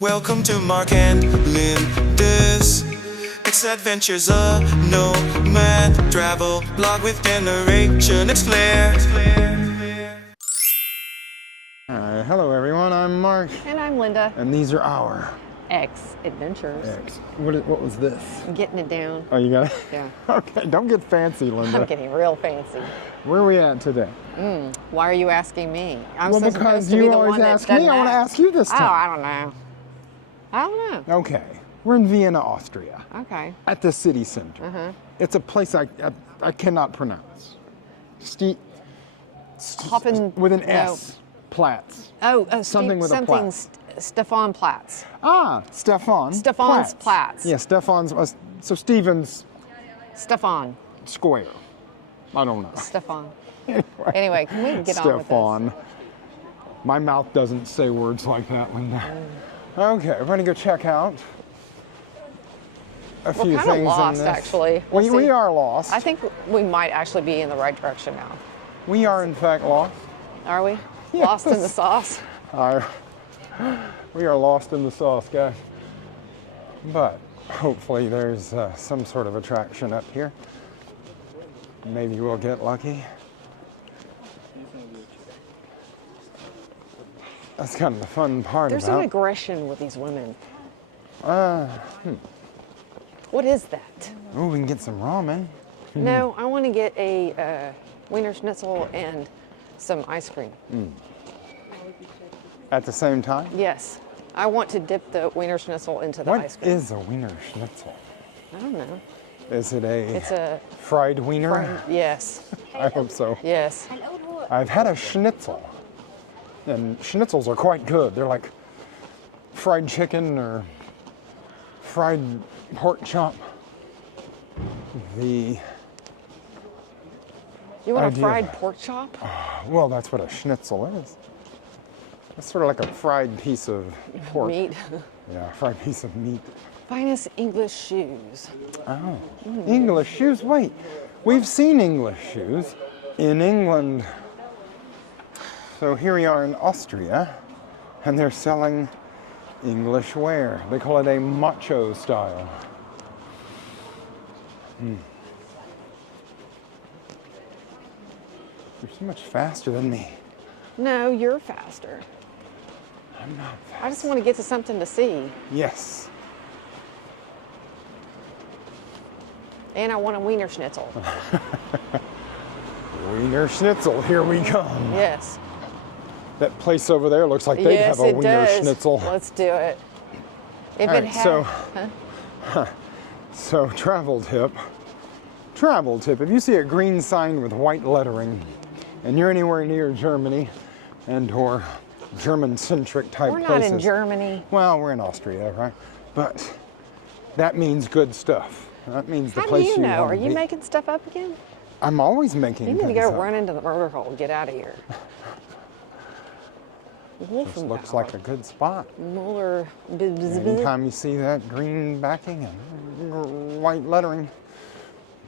Welcome to Mark and Linda's It's adventures of nomad travel blog with generation. It's Claire. Hello everyone, I'm Mark. And I'm Linda. And these are our X adventures. What was this? I'm getting it down. Oh, you got it? Yeah. Okay, don't get fancy, Linda. I'm getting real fancy. Where are we at today? Why are you asking me? I'm Well, supposed because to be you the always one that ask doesn't me, I want to ask you this Oh, time. I don't know. I don't know. Okay, we're in Vienna, Austria, Okay. at the city center. It's a place I cannot pronounce. Hoppen, with an no. S. Platz. Something with a Platz. Stefan Platz. Ah, Stefan. Stefan's Platz. Yeah, Stefan's. So Stephen's Stefan. Square. I don't know. Stefan. Anyway, can we get on with this? Stefan. My mouth doesn't say words like that, Linda. Okay, we're going to go check out a few We're things kind of in lost, this. actually. We are lost. I think we might actually be in the right direction now. We are, in fact, lost. Are we? Yes. Lost in the sauce? We are lost in the sauce, guys. But hopefully there's some sort of attraction up here. Maybe we'll get lucky. That's kind of the fun part There's about an aggression with these women. it. What is that? Oh, we can get some ramen. No, I want to get a Wiener Schnitzel and some ice cream. At the same time? Yes. I want to dip the Wiener Schnitzel into the What ice cream. is a Wiener Schnitzel? I don't know. Is it It's a fried wiener? yes. I hope so. Yes. I've had a schnitzel, and schnitzels are quite good. They're like fried chicken or fried pork chop. You want a idea fried pork chop? Well, that's what a schnitzel is. It's sort of like a fried piece of pork. Meat. Yeah, fried piece of meat. Finest English shoes. Oh, English shoes. Wait, we've seen English shoes in England. So here we are in Austria, and they're selling English wear. They call it a macho style. You're so much faster than me. No, you're faster. I'm not fast. I just want to get to something to see. Yes. And I want a Wiener Schnitzel. Wiener Schnitzel, here we come. Yes. That place over there looks like they'd Yes, have a it Wiener does. Schnitzel. Let's do it. If All it right, had, So travel tip. Travel tip. If you see a green sign with white lettering and you're anywhere near Germany and or German-centric type we're not places. in Germany. Well, we're in Austria, right? But that means good stuff. That means the How do place you know? want Are to you be. making stuff up again? I'm always making You need to things go up. run into the murder hole and get out of here. This looks like a good spot. Muller. Anytime you see that green backing and white lettering,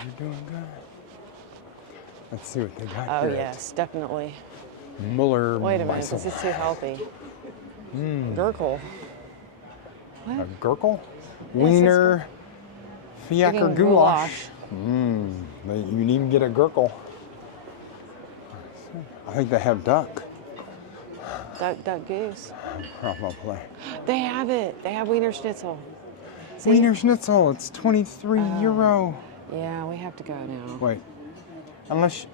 you're doing good. Let's see what they got Oh, here. yes, definitely. Muller. Wait a minute, this is too healthy. Gurkel. A gurkel? Wiener Fiaker Chicken goulash. You need to get a gurkel. I think they have duck. Duck goose. Probably. They have it. They have Wiener Schnitzel. See? Wiener Schnitzel, it's 23 euro. Yeah, we have to go now. Wait, unless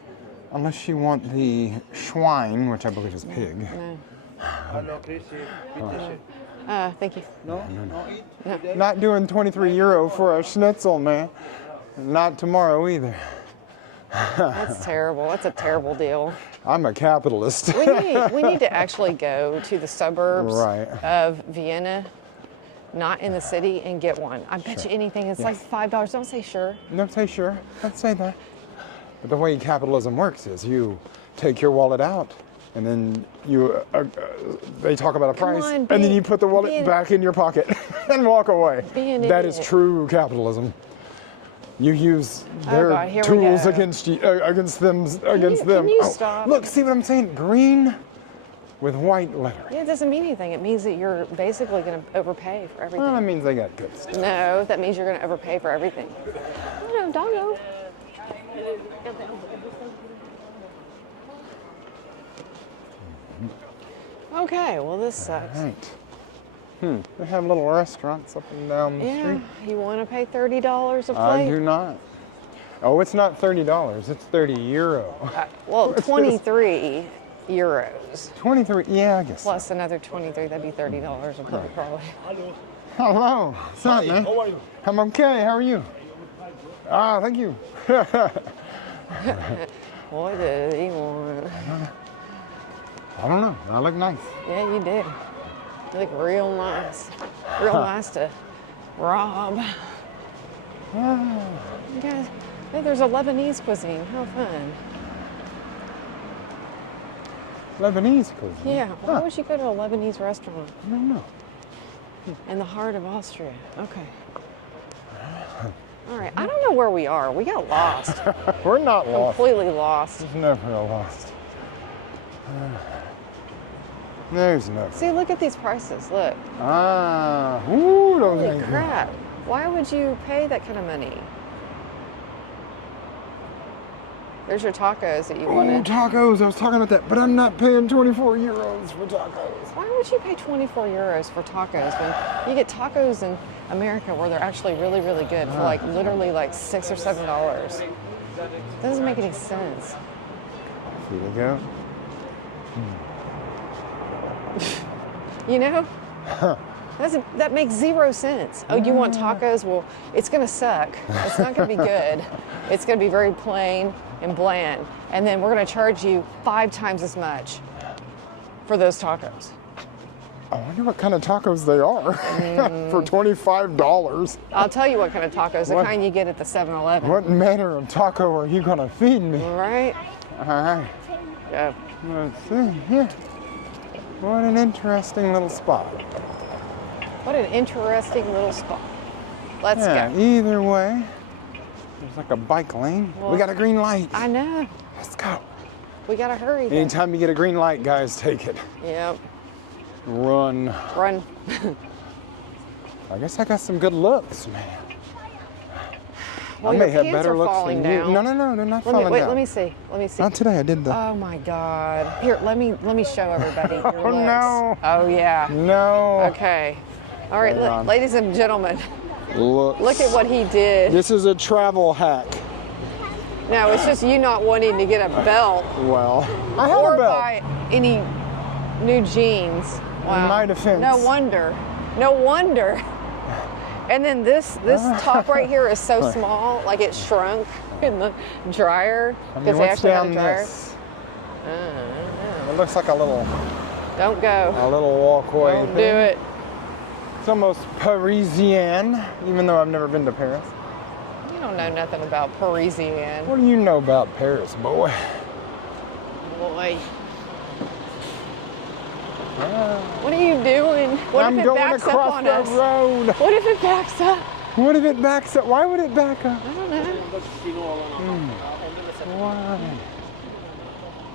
you want the Schwein, which I believe is pig. No. Thank you. Not doing 23 euro for a schnitzel, man. Not tomorrow either. That's terrible. That's a terrible deal. I'm a capitalist. We need to actually go to the suburbs Right. of Vienna, not in the city, and get one. I bet you anything. It's like $5. Don't say sure. Don't say sure. Don't say that. But the way capitalism works is you take your wallet out, and then they talk about a price, on, and then you put the wallet back in your pocket and walk away. That is true capitalism. You use their God, here we tools go. against you, against them. Can you stop? Look, see what I'm saying? Green with white lettering. Yeah, it doesn't mean anything. It means that you're basically going to overpay for everything. Well, that means they got good stuff. No, that means you're going to overpay for everything. Oh, no, doggo. Okay, well, this sucks. Right. They have little restaurants up and down the Yeah, street. you want to pay $30 a plate? I do not. Oh, it's not $30. It's 30 euro. Well, 23 euros. 23. Yeah, I guess. Plus another 23, that'd be $30 a plate, probably. Hello. What's up, man? How are you? I'm okay. How are you? Ah, thank you. What did he want? I don't know. I look nice. Yeah, you did. You look real nice. Real nice to rob. You guys, hey, there's a Lebanese cuisine. How fun. Lebanese cuisine? Yeah, why would you go to a Lebanese restaurant I don't know. in the heart of Austria? Okay. All right, I don't know where we are. We got lost. We're not lost. Completely lost. Never lost. There's nothing. See, look at these prices. Look. Ah, ooh, those Holy ain't good. crap. Why would you pay that kind of money? There's your tacos that you Oh, wanted. tacos. I was talking about that, but I'm not paying 24 euros for tacos. Why would you pay 24 euros for tacos when you get tacos in America where they're actually really, really good for like literally like $6 or $7? Doesn't make any sense. Here we go. You know? That makes 0 sense. Oh, you want tacos? Well, it's gonna suck. It's not gonna be good. It's gonna be very plain and bland. And then we're gonna charge you 5 times as much for those tacos. I wonder what kind of tacos they are for $25. I'll tell you what kind of tacos, the What? kind you get at the 7-Eleven. What manner of taco are you gonna feed me? All right? All right, Yeah. let's see here. What an interesting little spot. What an interesting little spot. Let's Yeah, go. either way, there's like a bike lane. We Well, got a green light. I know. Let's go. We gotta hurry then. Anytime you get a green light, guys, take it. Yep. Run. Run. I guess I got some good looks, man. Well, I your may have pants better are looks falling than you. down. No, they're not falling Wait, down. let me see. Let me see. Not today. I did the. Oh my God. Here, let me show everybody your Oh, looks. no. Oh yeah. No. Okay. All right, Hang look, on. ladies and gentlemen, Looks. look at what he did. This is a travel hack. No, it's just you not wanting to get a belt Well, I have or a belt. buy any new jeans. Wow. my defense. No wonder. No wonder. And then this top right here is so small, like it shrunk in the dryer I because mean, they what's actually have a down dryer. this? It looks like a little Don't go. walkway Don't thing. do it. It's almost Parisian, even though I've never been to Paris. You don't know nothing about Parisian. What do you know about Paris, boy? Boy. What are you doing? What I'm if it going backs up across on the us? road. What if it backs up? What if it backs up? Why would it back up? I don't know. Why?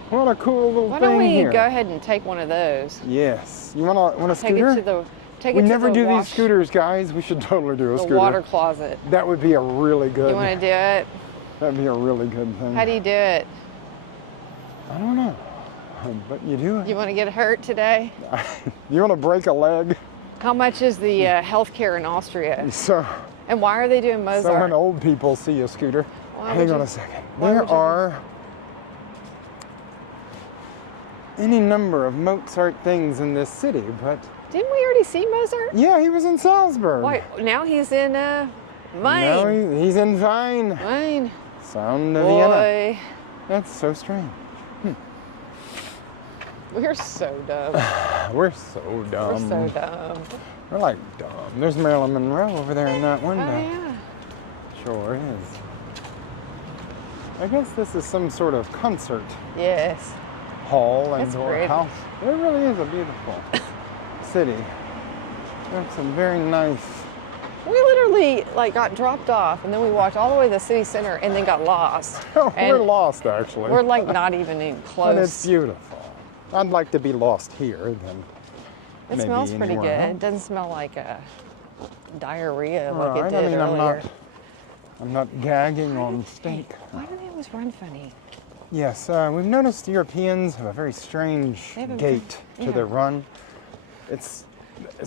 What a cool little Why thing don't we here. go ahead and take one of those? Yes. You want a Take scooter? it to the take We it to never the do wash, these scooters, guys. We should totally do a the scooter. water closet. That would be a really good. You want to do it? That'd be a really good thing. How do you do it? I don't know, but you do it. You want to get hurt today? You want to break a leg? How much is the healthcare in Austria? So And why are they doing when Mozart? old people see a scooter, Why hang would on you- a second. why There would you do- are any number of Mozart things in this city, but Didn't we already see Mozart? yeah, he was in Salzburg. Why? Now he's in Now Maine. he's in Vine. Maine. Sound of Vienna. Boy, That's so strange. we're so dumb. We're so dumb. We're so dumb. We're like dumb. There's Marilyn Monroe over there in that Oh window. yeah. Sure is. I guess this is some sort of concert Yes. hall and It's or pretty. house. It really is a beautiful city. That's a very nice. We literally like got dropped off, and then we walked all the way to the city center, and then got lost. We're And lost actually. We're like not even in and it's close. beautiful. I'd like to be lost here than It maybe smells pretty anywhere good. else. It doesn't smell like diarrhea like Right, it did earlier. I'm not gagging on stink. Why do they always run funny? Yes, we've noticed Europeans have a very strange They have a gait very- to their yeah. run. It's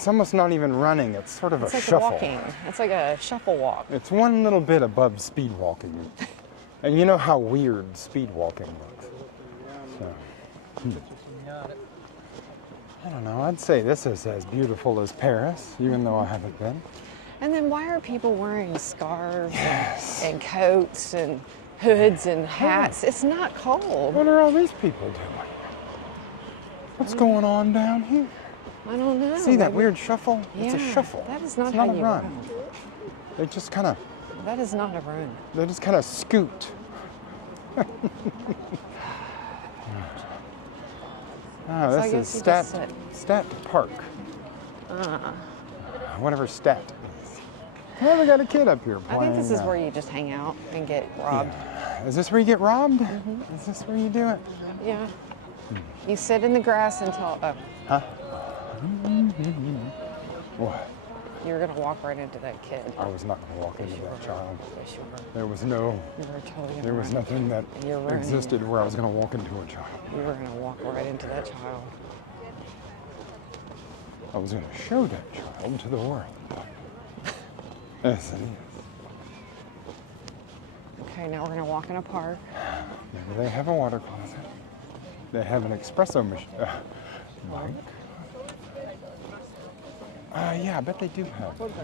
almost not even running. It's sort of It's a like shuffle. walking. It's like a shuffle walk. It's one little bit above speed walking. And you know how weird speed walking looks. So, I don't know. I'd say this is as beautiful as Paris, even though I haven't been. And then why are people wearing scarves and coats and hoods and hats? It's not cold. What are all these people doing? What's going on down here? I don't know. See that Maybe- weird shuffle? It's a Yeah, shuffle. That is not it's how not a you run. They just kind of That is not a run. They just kind of scoot. I This is guess you just Stat Park. Whatever Stat is. Oh, we got a kid up here I playing. think this is where you just hang out and get robbed. Is this where you get robbed? Mm-hmm. Is this where you do it? Yeah. You sit in the grass until What? you're gonna walk right into that kid. I was not going to walk into that child. Yes, you were. There was You were totally nothing that You're running. existed where I was going to walk into a child. You were gonna walk right into that child. I was going to show that child to the world. Yes, it is. Okay, now we're gonna walk in a park. Maybe they have a water closet. They have an espresso machine. Bike. Yeah, I bet they do have a closet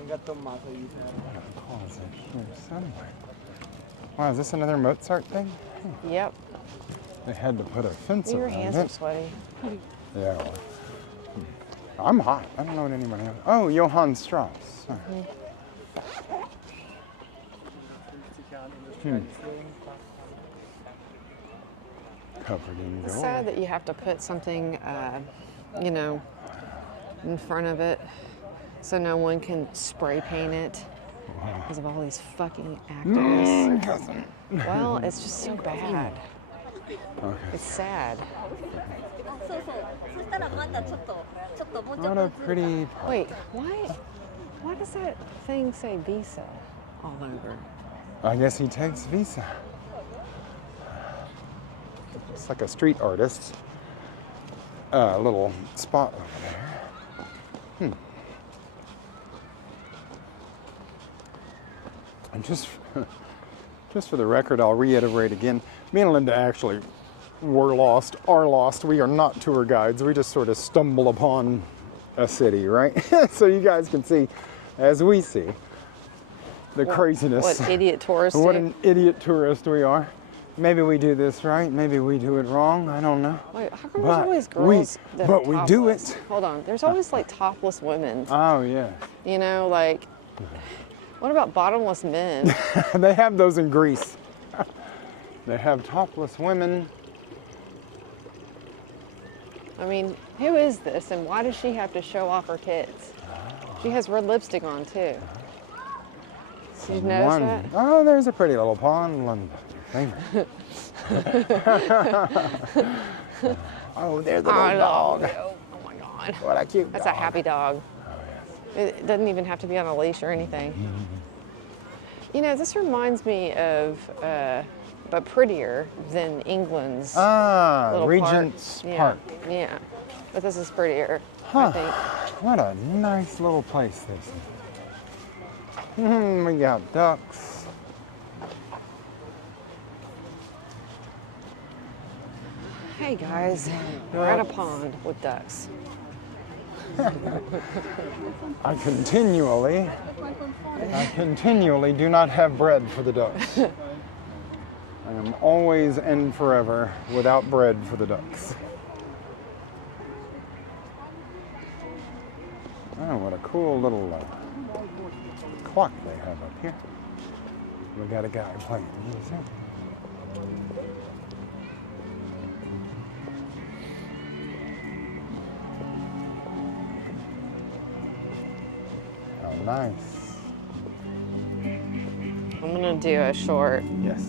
here somewhere. Wow, is this another Mozart thing? Yep. They had to put a fence Your around hands are it. sweaty. Yeah. Well, I'm hot. I don't know what anybody else. Oh, Johann Strauss. Covered in It's gold. sad that you have to put something, you know, in front of it so no one can spray paint it because of all these fucking activists. Cousin. Well, it's just so bad. Okay. It's sad. What a pretty park. Wait, why does that thing say Visa all over? I guess he takes Visa. It's like a street artist. A little spot over there. And just for the record, I'll reiterate again. Me and Linda actually are lost. We are not tour guides. We just sort of stumble upon a city, right? So you guys can see, as we see, the craziness. What idiot tourists What do. an idiot tourist we are. Maybe we do this right, maybe we do it wrong, I don't know. Wait, how come But there's always we- girls that but are we do topless? it. Hold on, there's always like topless women. Oh, yeah. You know, like, what about bottomless men? They have those in Greece. They have topless women. I mean, who is this and why does she have to show off her tits? She has red lipstick on too. Did you notice that? Oh, there's a pretty little pond. Linda. Oh, there's the little dog. Oh my God. What a cute That's dog. a happy dog. It doesn't even have to be on a leash or anything. You know, this reminds me of, but prettier than England's little Regent's Park. Yeah, but this is prettier, I Huh. think. What a nice little place this is. We got ducks. Hey guys, we're at a pond with ducks. I continually do not have bread for the ducks. I am always and forever without bread for the ducks. Oh, what a cool little clock they have up here. We got a guy playing music. Oh, nice. I'm gonna do a short. Yes.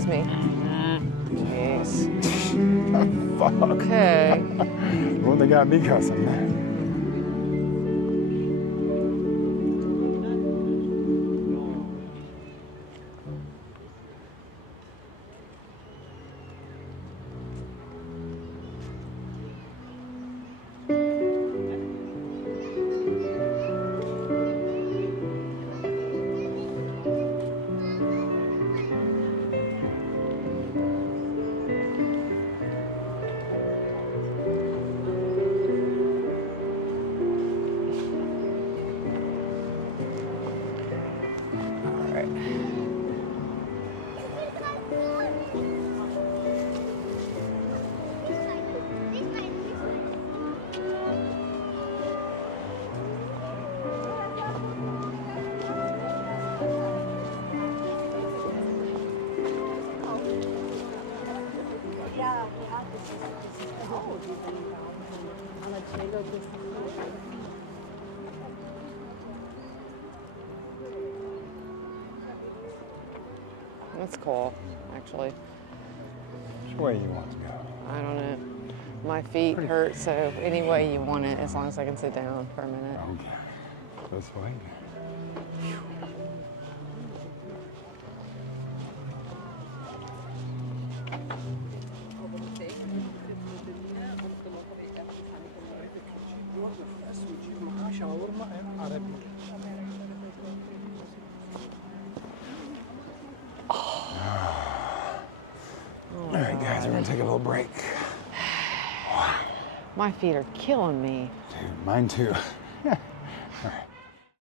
Excuse me. Jeez. Fuck. Okay. Well, they got me cussing. That's cool, actually. Which way you want to go? I don't know. My feet hurt, so any way you want it, as long as I can sit down for a minute. Okay. This way. All right, guys, we're gonna take a little break. My feet are killing me. Dude, mine too. All right.